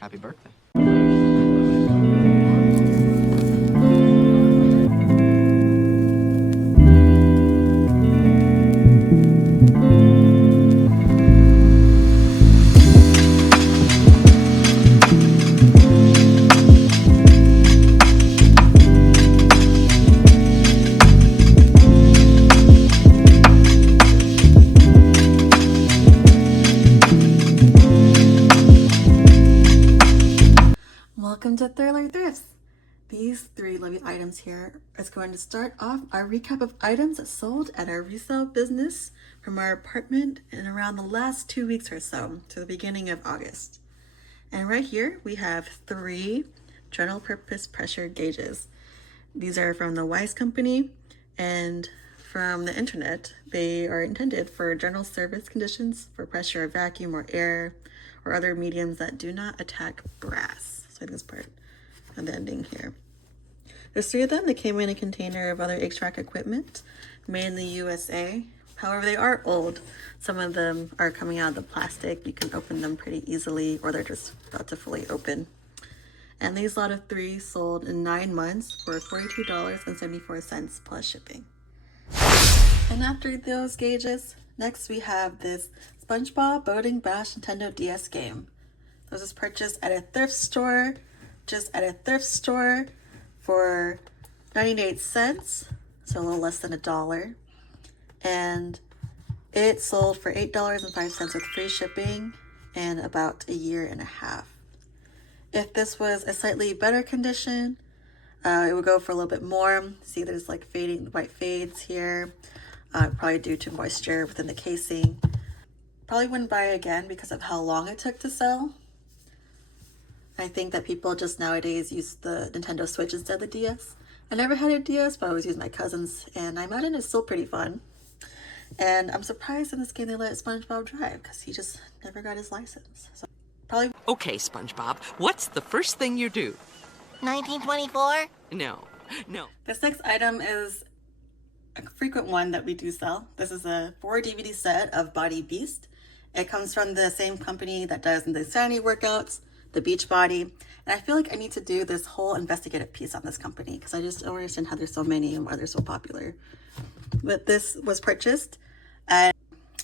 Happy birthday. Welcome to Thrifts. These three lovely items here is going to start off our recap of items that sold at our resale business from our apartment in around the last 2 weeks or so to the beginning of August. And right here we have three general purpose pressure gauges. These are from the Weiss company and from the internet. They are intended for general service conditions for pressure of vacuum or air or other mediums that do not attack brass. So this part of the ending here. There's three of them. They came in a container of other HVAC equipment made in the USA. However, they are old. Some of them are coming out of the plastic. You can open them pretty easily, or they're just about to fully open. And these lot of three sold in 9 months for $42.74 plus shipping. And after those gauges, next we have this SpongeBob Boating Bash Nintendo DS game. This was purchased at a thrift store, for 98 cents, so a little less than $1. And it sold for $8.05 with free shipping in about a year and a half. If this was a slightly better condition, it would go for a little bit more. See, there's like fading white fades here, probably due to moisture within the casing. Probably wouldn't buy it again because of how long it took to sell. I think that people just nowadays use the Nintendo Switch instead of the DS. I never had a DS, but I always used my cousin's, and I imagine it's still pretty fun. And I'm surprised in this game they let SpongeBob drive because he just never got his license. So probably. Okay, SpongeBob, what's the first thing you do? 1924? No. This next item is a frequent one that we do sell. This is a 4 DVD set of Body Beast. It comes from the same company that does the Insanity workouts, the Beachbody. And I feel like I need to do this whole investigative piece on this company because I just don't understand how there's so many and why they're so popular. But this was purchased at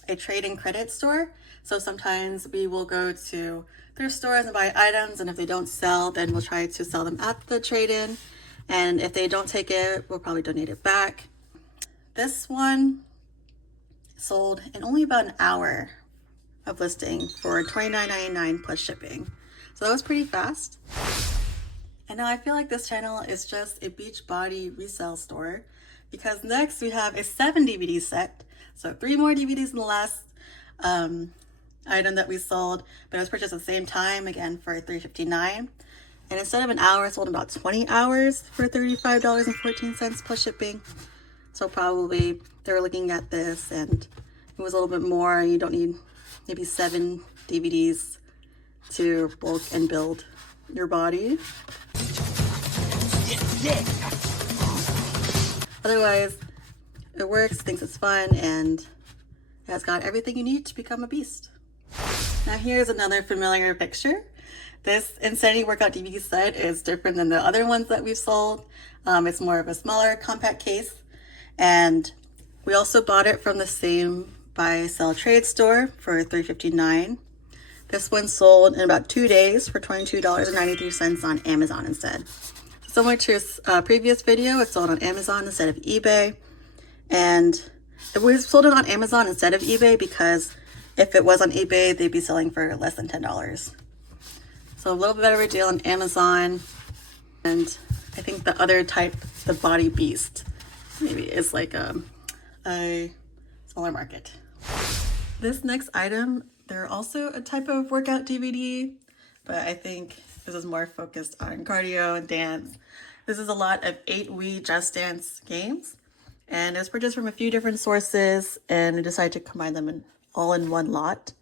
a trade and credit store. So sometimes we will go to thrift stores and buy items, and if they don't sell, then we'll try to sell them at the trade-in. And if they don't take it, we'll probably donate it back. This one sold in only about an hour of listing for $29.99 plus shipping. So that was pretty fast. And now I feel like this channel is just a Beachbody resale store because next we have a 7 DVD set. So 3 more DVDs in the last item that we sold, but it was purchased at the same time, again for $3.59. And instead of an hour, it sold about 20 hours for $35.14 plus shipping. So probably they were looking at this and it was a little bit more. You don't need maybe 7 DVDs to bulk and build your body. Otherwise, it works, thinks it's fun, and it has got everything you need to become a beast. Now here's another familiar picture. This Insanity Workout DVD set is different than the other ones that we've sold. It's more of a smaller compact case, and we also bought it from the same buy sell trade store for $3.59. This one sold in about 2 days for $22.93 on Amazon instead. Similar to a previous video, it sold on Amazon instead of eBay. And we sold it on Amazon instead of eBay because if it was on eBay, they'd be selling for less than $10. So a little bit better of a deal on Amazon. And I think the other type, the Body Beast, maybe is like a smaller market. This next item, they're also a type of workout DVD, but I think this is more focused on cardio and dance. This is a lot of 8 Wii Just Dance games, and it was purchased from a few different sources, and we decided to combine them all in one lot.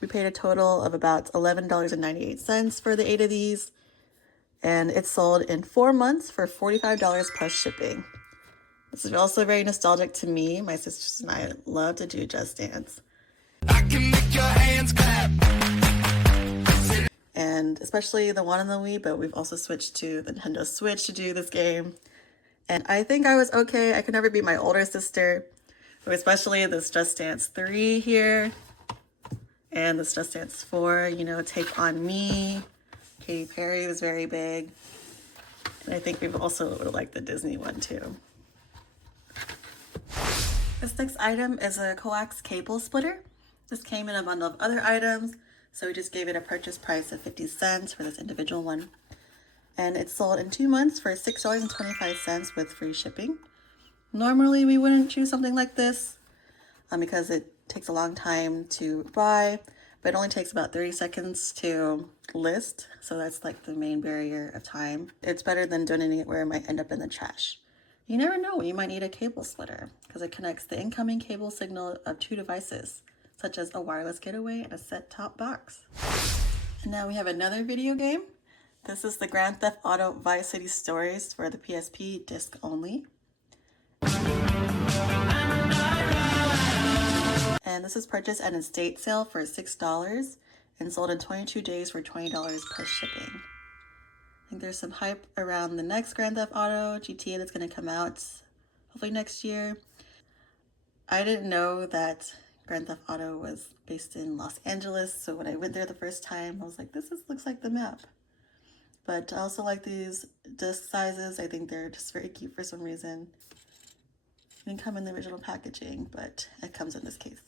We paid a total of about $11.98 for the 8 of these, and it sold in 4 months for $45 plus shipping. This is also very nostalgic to me. My sisters and I love to do Just Dance. I can make your hands clap. and especially the one on the Wii, but we've also switched to the Nintendo Switch to do this game. And I think I was okay. I could never be my older sister, but especially this Just Dance 3 here and this Just Dance 4, you know, Take On Me. Katy Perry was very big. And I think we've also liked the Disney one too. This next item is a coax cable splitter. This came in a bundle of other items, so we just gave it a purchase price of 50 cents for this individual one. And it's sold in 2 months for $6.25 with free shipping. Normally we wouldn't choose something like this because it takes a long time to buy, but it only takes about 30 seconds to list. So that's like the main barrier of time. It's better than donating it where it might end up in the trash. You never know, you might need a cable splitter because it connects the incoming cable signal of 2 devices, such as a wireless getaway and a set-top box. And now we have another video game. This is the Grand Theft Auto Vice City Stories for the PSP disc only. And this is purchased at an estate sale for $6 and sold in 22 days for $20 plus shipping. I think there's some hype around the next Grand Theft Auto GTA that's going to come out hopefully next year. I didn't know that Grand Theft Auto was based in Los Angeles, so when I went there the first time, I was like, looks like the map. But I also like these disc sizes. I think they're just very cute for some reason. It didn't come in the original packaging, but it comes in this case.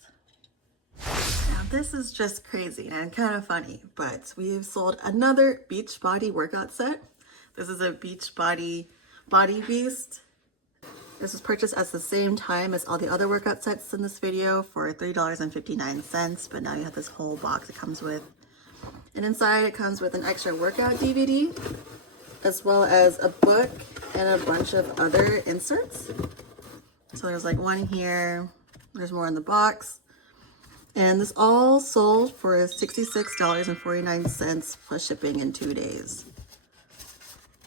Now this is just crazy and kind of funny, but we've sold another Beachbody workout set. This is a Beachbody Body Beast. This was purchased at the same time as all the other workout sets in this video for $3.59, but now you have this whole box it comes with. And inside it comes with an extra workout DVD, as well as a book and a bunch of other inserts. So there's like one here, there's more in the box. And this all sold for $66.49 plus shipping in 2 days.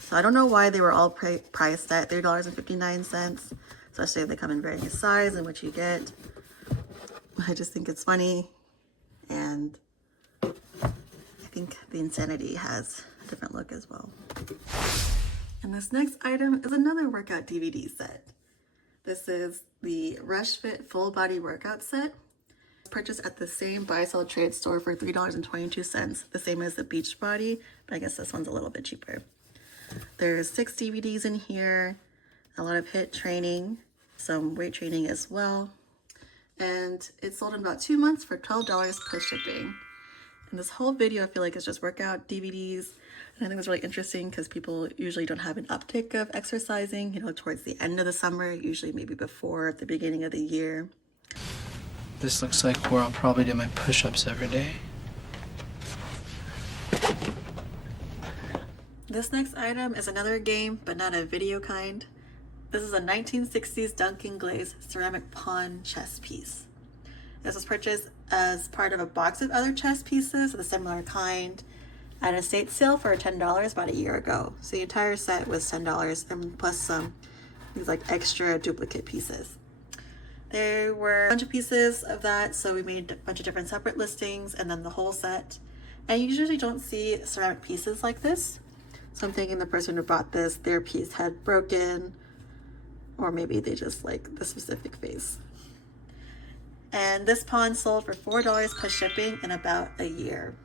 So I don't know why they were all priced at $3.59, especially if they come in various size and what you get. I just think it's funny, and I think the Insanity has a different look as well. And this next item is another workout DVD set. This is the Rush Fit Full Body Workout Set. Purchased at the same buy-sell trade store for $3.22, the same as the Beachbody, but I guess this one's a little bit cheaper. There's 6 DVDs in here, a lot of HIIT training, some weight training as well. And it's sold in about 2 months for $12 plus shipping. And this whole video I feel like is just workout DVDs. And I think it's really interesting because people usually don't have an uptick of exercising, you know, towards the end of the summer, usually maybe before the beginning of the year. This looks like where I'll probably do my push-ups every day. This next item is another game, but not a video kind. This is a 1960s Duncan Glaze ceramic pawn chess piece. This was purchased as part of a box of other chess pieces of a similar kind at an estate sale for $10 about a year ago. So the entire set was $10 and plus some these like extra duplicate pieces. There were a bunch of pieces of that, so we made a bunch of different separate listings and then the whole set. And you usually don't see ceramic pieces like this. So I'm thinking the person who bought this, their piece had broken, or maybe they just like the specific face. And this pawn sold for $4 plus shipping in about a year.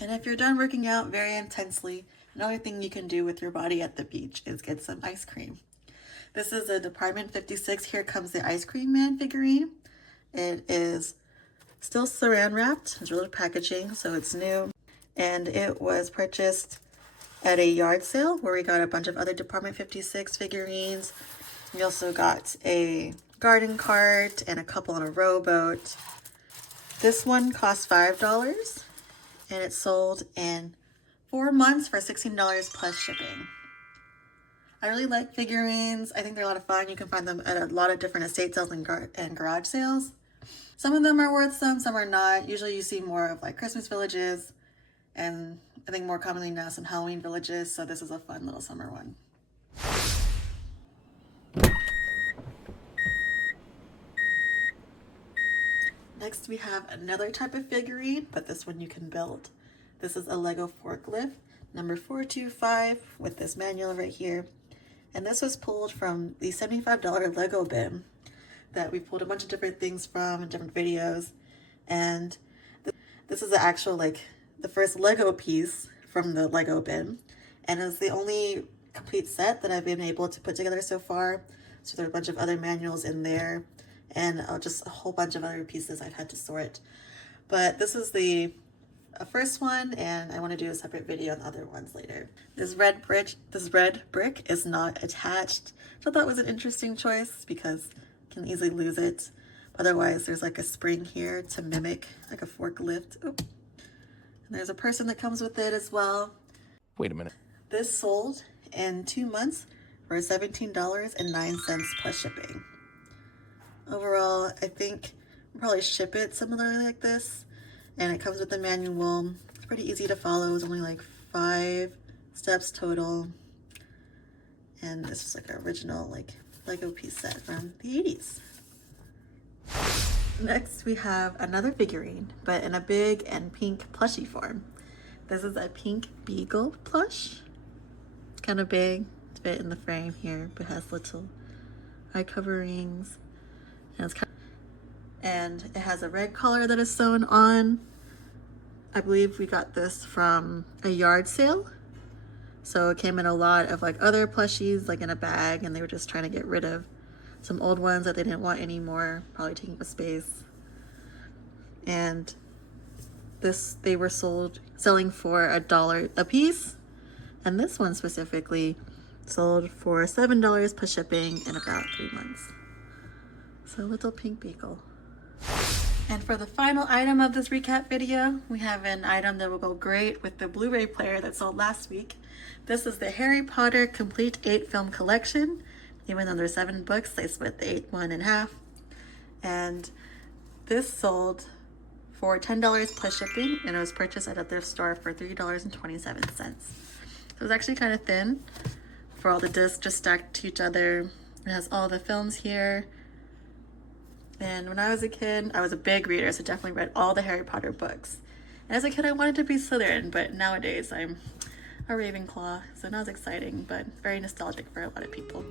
And if you're done working out very intensely, another thing you can do with your body at the beach is get some ice cream. This is a Department 56 Here Comes the Ice Cream Man figurine. It is still saran wrapped, it's really packaging, so it's new. And it was purchased at a yard sale where we got a bunch of other Department 56 figurines. We also got a garden cart and a couple on a rowboat. This one cost $5 and it sold in 4 months for $16 plus shipping. I really like figurines. I think they're a lot of fun. You can find them at a lot of different estate sales and garage sales. Some of them are worth some are not. Usually you see more of like Christmas villages, and I think more commonly now some Halloween villages, so this is a fun little summer one. Next we have another type of figurine, but this one you can build. This is a Lego forklift, number 425, with this manual right here. And this was pulled from the $75 Lego bin that we pulled a bunch of different things from in different videos. And this is the actual, like, the first Lego piece from the Lego bin. And it's the only complete set that I've been able to put together so far. So there are a bunch of other manuals in there and just a whole bunch of other pieces I've had to sort. But this is the first one, and I want to do a separate video on the other ones later. This red brick is not attached, which I thought was an interesting choice because you can easily lose it. Otherwise, there's like a spring here to mimic like a forklift. Oop. And there's a person that comes with it as well. Wait a minute. This sold in 2 months for $17.09 plus shipping. Overall, I think I'll probably ship it similarly like this. And it comes with a manual. It's pretty easy to follow. It's only like 5 steps total. And this is like an original like Lego piece set from the 80s. Next we have another figurine, but in a big and pink plushie form. This is a pink beagle plush. It's kind of big to fit in the frame here, but has little eye coverings. And it has a red collar that is sewn on. I believe we got this from a yard sale. So it came in a lot of like other plushies, like in a bag, and they were just trying to get rid of some old ones that they didn't want anymore, probably taking up space. And this, they were selling for $1 a piece. And this one specifically sold for $7 plus shipping in about 3 months. So little pink beagle. And for the final item of this recap video, we have an item that will go great with the Blu-ray player that sold last week. This is the Harry Potter Complete 8 Film Collection. Even though there's 7 books, they split the 8th one in half. And this sold for $10 plus shipping, and it was purchased at a thrift store for $3.27. So it was actually kind of thin for all the discs just stacked to each other. It has all the films here. And when I was a kid, I was a big reader, so definitely read all the Harry Potter books. And as a kid, I wanted to be Slytherin, but nowadays I'm a Ravenclaw, so not as exciting, but very nostalgic for a lot of people.